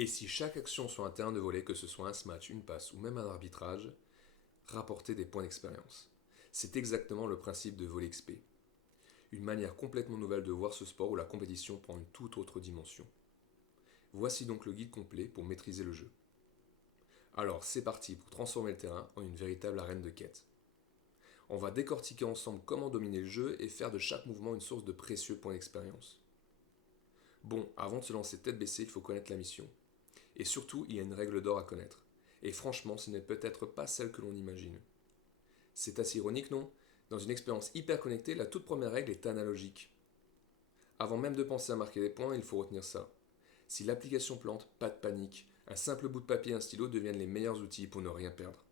Et si chaque action sur un terrain de volley, que ce soit un smash, une passe ou même un arbitrage, rapportait des points d'expérience. C'est exactement le principe de Volley XP. Une manière complètement nouvelle de voir ce sport où la compétition prend une toute autre dimension. Voici donc le guide complet pour maîtriser le jeu. Alors c'est parti pour transformer le terrain en une véritable arène de quête. On va décortiquer ensemble comment dominer le jeu et faire de chaque mouvement une source de précieux points d'expérience. Bon, avant de se lancer tête baissée, il faut connaître la mission. Et surtout, il y a une règle d'or à connaître. Et franchement, ce n'est peut-être pas celle que l'on imagine. C'est assez ironique, non? Dans une expérience hyper connectée, la toute première règle est analogique. Avant même de penser à marquer des points, il faut retenir ça. Si l'application plante, pas de panique. Un simple bout de papier et un stylo deviennent les meilleurs outils pour ne rien perdre.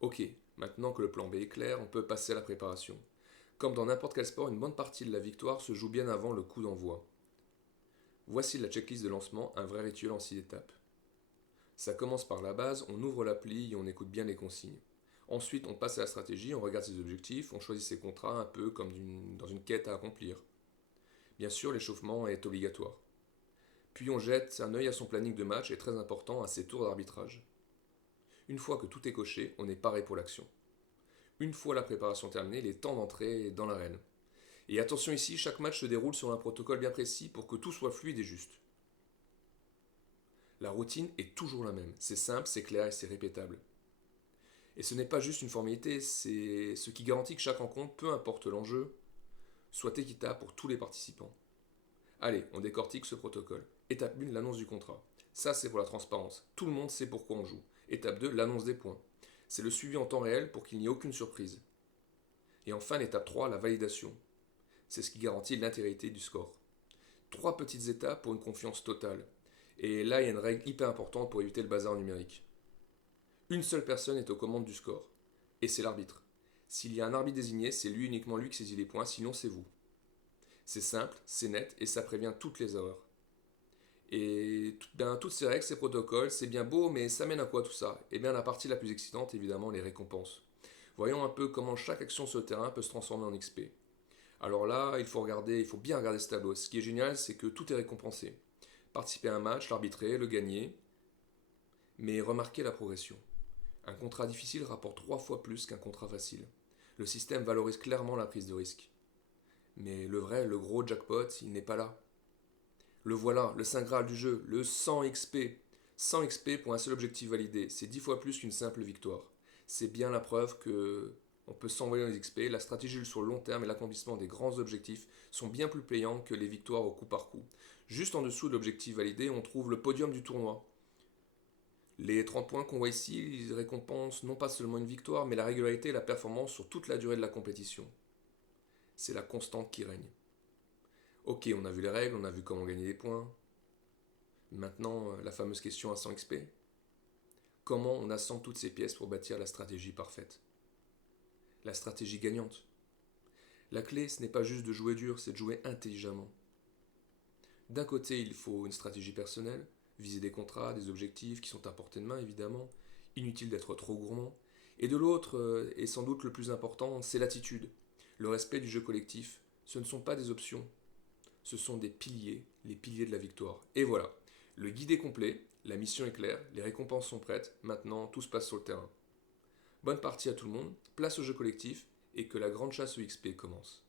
Ok, maintenant que le plan B est clair, on peut passer à la préparation. Comme dans n'importe quel sport, une bonne partie de la victoire se joue bien avant le coup d'envoi. Voici la checklist de lancement, un vrai rituel en 6 étapes. Ça commence par la base, on ouvre l'appli et on écoute bien les consignes. Ensuite, on passe à la stratégie, on regarde ses objectifs, on choisit ses contrats un peu comme dans une quête à accomplir. Bien sûr, l'échauffement est obligatoire. Puis on jette un œil à son planning de match et très important à ses tours d'arbitrage. Une fois que tout est coché, on est paré pour l'action. Une fois la préparation terminée, il est temps d'entrer dans l'arène. Et attention ici, chaque match se déroule sur un protocole bien précis pour que tout soit fluide et juste. La routine est toujours la même, c'est simple, c'est clair et c'est répétable. Et ce n'est pas juste une formalité, c'est ce qui garantit que chaque rencontre, peu importe l'enjeu, soit équitable pour tous les participants. Allez, on décortique ce protocole. Étape 1, l'annonce du contrat. Ça, c'est pour la transparence. Tout le monde sait pourquoi on joue. Étape 2, l'annonce des points. C'est le suivi en temps réel pour qu'il n'y ait aucune surprise. Et enfin, l'étape 3, la validation. C'est ce qui garantit l'intégrité du score. Trois petites étapes pour une confiance totale. Et là, il y a une règle hyper importante pour éviter le bazar numérique. Une seule personne est aux commandes du score. Et c'est l'arbitre. S'il y a un arbitre désigné, c'est lui uniquement lui qui saisit les points, sinon c'est vous. C'est simple, c'est net et ça prévient toutes les erreurs. Et toutes ces règles, ces protocoles, c'est bien beau, mais ça mène à quoi tout ça? Eh bien, la partie la plus excitante, évidemment, les récompenses. Voyons un peu comment chaque action sur le terrain peut se transformer en XP. Alors là, il faut bien regarder ce tableau. Ce qui est génial, c'est que tout est récompensé. Participer à un match, l'arbitrer, le gagner, mais remarquez la progression. Un contrat difficile rapporte 3 fois plus qu'un contrat facile. Le système valorise clairement la prise de risque. Mais le vrai, le gros jackpot, il n'est pas là. Le voilà, le saint graal du jeu, le 100 XP. 100 XP pour un seul objectif validé, c'est 10 fois plus qu'une simple victoire. C'est bien la preuve que on peut s'envoyer dans les XP, la stratégie sur le long terme et l'accomplissement des grands objectifs sont bien plus payants que les victoires au coup par coup. Juste en dessous de l'objectif validé, on trouve le podium du tournoi. Les 30 points qu'on voit ici, ils récompensent non pas seulement une victoire, mais la régularité et la performance sur toute la durée de la compétition. C'est la constante qui règne. Ok, on a vu les règles, on a vu comment gagner des points. Maintenant, la fameuse question à 100 XP. Comment on assemble toutes ces pièces pour bâtir la stratégie parfaite? La stratégie gagnante. La clé, ce n'est pas juste de jouer dur, c'est de jouer intelligemment. D'un côté, il faut une stratégie personnelle, viser des contrats, des objectifs qui sont à portée de main évidemment, inutile d'être trop gourmand. Et de l'autre, et sans doute le plus important, c'est l'attitude, le respect du jeu collectif. Ce ne sont pas des options, ce sont des piliers, les piliers de la victoire. Et voilà, le guide est complet, la mission est claire, les récompenses sont prêtes, maintenant tout se passe sur le terrain. Bonne partie à tout le monde, place au jeu collectif, et que la grande chasse au XP commence.